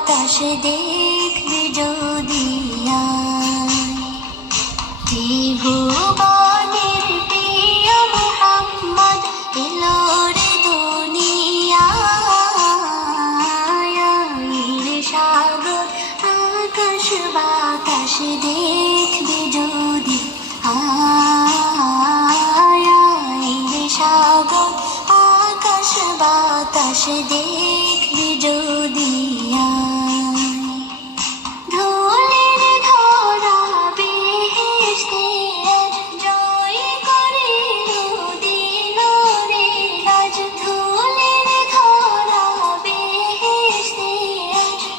বাতাস দেখবি যদি ত্রিভুবনের প্রিয় মুহাম্মদ এলো রে দুনিয়ায় সাগর আকাশ বাতাস দেখবি যদি সাগর আকাশ বাতাস দেখবি যদি ধুলির ধরা বেহেশতে জয় করিল দিল রে আজ ধুলির ধরা বেহেশতে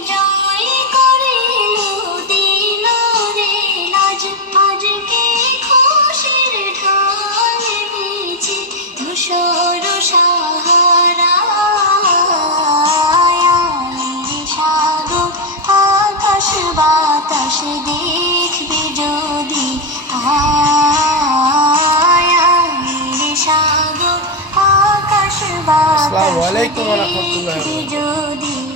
জয় করিল দিল রে আজ আজকে খুশির ঢল নিচে ধূসর সাহারা সাগর আকাশ বাতাস দেখবি যদি সাগর আকাশ বাতাস আসসালামু আলাইকুম ওয়া রাহমাতুল্লাহি দেখবি যদি